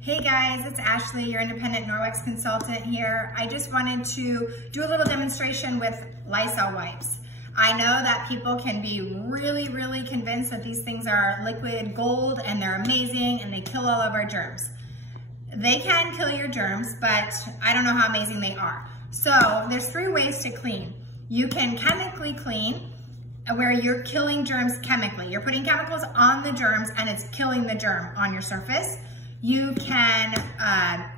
Hey guys, it's Ashley, your independent Norwex consultant here. I just wanted to do a little demonstration with Lysol wipes. I know that people can be really convinced that these things are liquid gold and they're amazing and they kill all of our germs. They can kill your germs, but I don't know how amazing they are. So there's 3 ways to clean. You can chemically clean, where you're killing germs chemically. You're putting chemicals on the germs and it's killing the germ on your surface. You can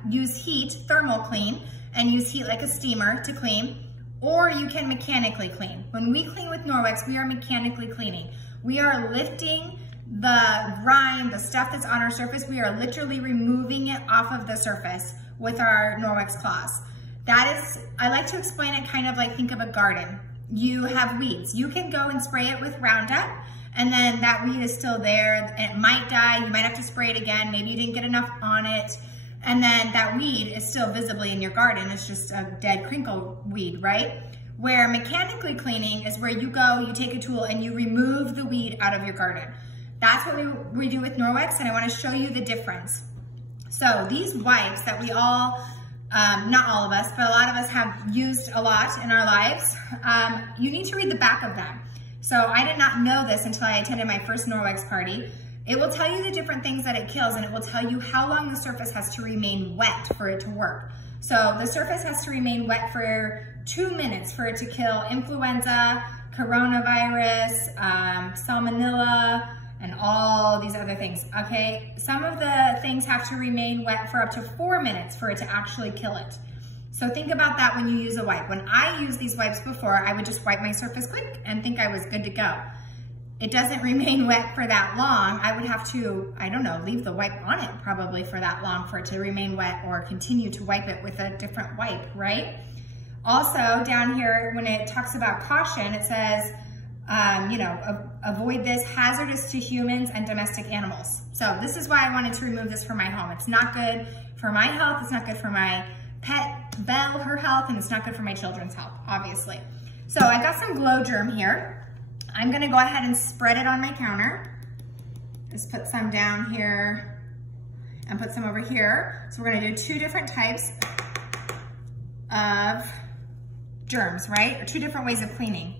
use heat, thermal clean, and use heat like a steamer to clean, or you can mechanically clean. When we clean with Norwex, we are mechanically cleaning. We are lifting the grime, the stuff that's on our surface, we are literally removing it off of the surface with our Norwex claws. That is, I like to explain it kind of like, think of a garden. You have weeds. You can go and spray it with Roundup, and then that weed is still there. It might die. You might have to spray it again. Maybe you didn't get enough on it. And then that weed is still visibly in your garden. It's just a dead crinkle weed, right? Where mechanically cleaning is where you go, you take a tool and you remove the weed out of your garden. That's what we do with Norwex, and I want to show you the difference. So these wipes that we all, not all of us, but a lot of us have used a lot in our lives, you need to read the back of them. So I did not know this until I attended my first Norwex party. It will tell you the different things that it kills, and it will tell you how long the surface has to remain wet for it to work. So the surface has to remain wet for 2 minutes for it to kill influenza, coronavirus, salmonella, and all these other things, okay? Some of the things have to remain wet for up to 4 minutes for it to actually kill it. So think about that when you use a wipe. When I used these wipes before, I would just wipe my surface quick and think I was good to go. It doesn't remain wet for that long. I would have to, I don't know, leave the wipe on it probably for that long for it to remain wet, or continue to wipe it with a different wipe, right? Also down here, when it talks about caution, it says, avoid this, hazardous to humans and domestic animals. So this is why I wanted to remove this from my home. It's not good for my health, it's not good for my pet Belle, her health, and it's not good for my children's health, obviously. So I got some glow germ here. I'm gonna go ahead and spread it on my counter. Just put some down here and put some over here. So we're gonna do 2 different types of germs, right? Or 2 different ways of cleaning.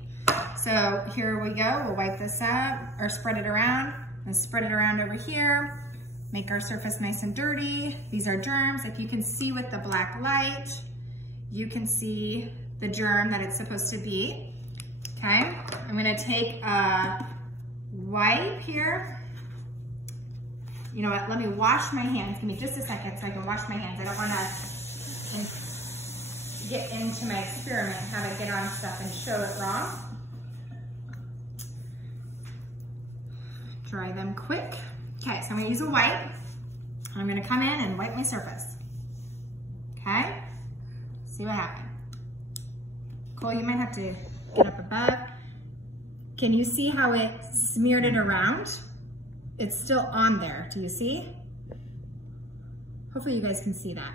So here we go, we'll wipe this up, or spread it around, and spread it around over here. Make our surface nice and dirty. These are germs. If you can see with the black light, you can see the germ that it's supposed to be, okay? I'm gonna take a wipe here. You know what, let me wash my hands. Give me just a second so I can wash my hands. I don't wanna get into my experiment, have it get on stuff and show it wrong. Dry them quick. Okay, so I'm gonna use a wipe. I'm gonna come in and wipe my surface. Okay, see what happened. Cole, you might have to get up above. Can you see how it smeared it around? It's still on there, do you see? Hopefully you guys can see that.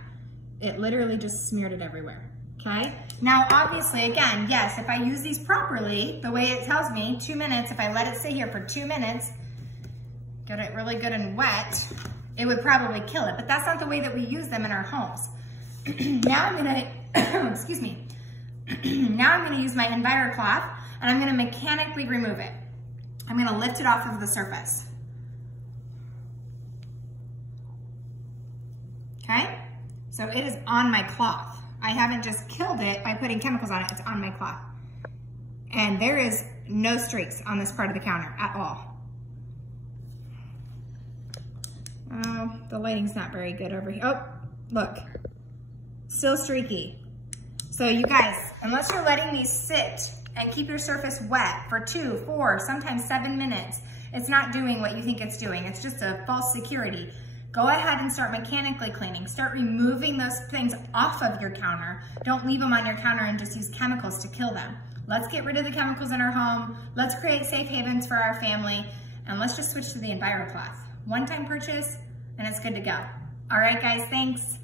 It literally just smeared it everywhere, okay? Now, obviously, again, yes, if I use these properly, the way it tells me, 2 minutes, if I let it sit here for 2 minutes, get it really good and wet, it would probably kill it, but that's not the way that we use them in our homes. Now I'm gonna, excuse me, now I'm gonna use my Envirocloth and I'm gonna mechanically remove it. I'm gonna lift it off of the surface. Okay, so it is on my cloth. I haven't just killed it by putting chemicals on it, it's on my cloth. And there is no streaks on this part of the counter at all. Oh, the lighting's not very good over here. Oh, look, still streaky. So you guys, unless you're letting these sit and keep your surface wet for 2, 4, sometimes 7 minutes, it's not doing what you think it's doing. It's just a false security. Go ahead and start mechanically cleaning. Start removing those things off of your counter. Don't leave them on your counter and just use chemicals to kill them. Let's get rid of the chemicals in our home. Let's create safe havens for our family. And let's just switch to the Envirocloth. One-time purchase, and it's good to go. All right, guys, thanks.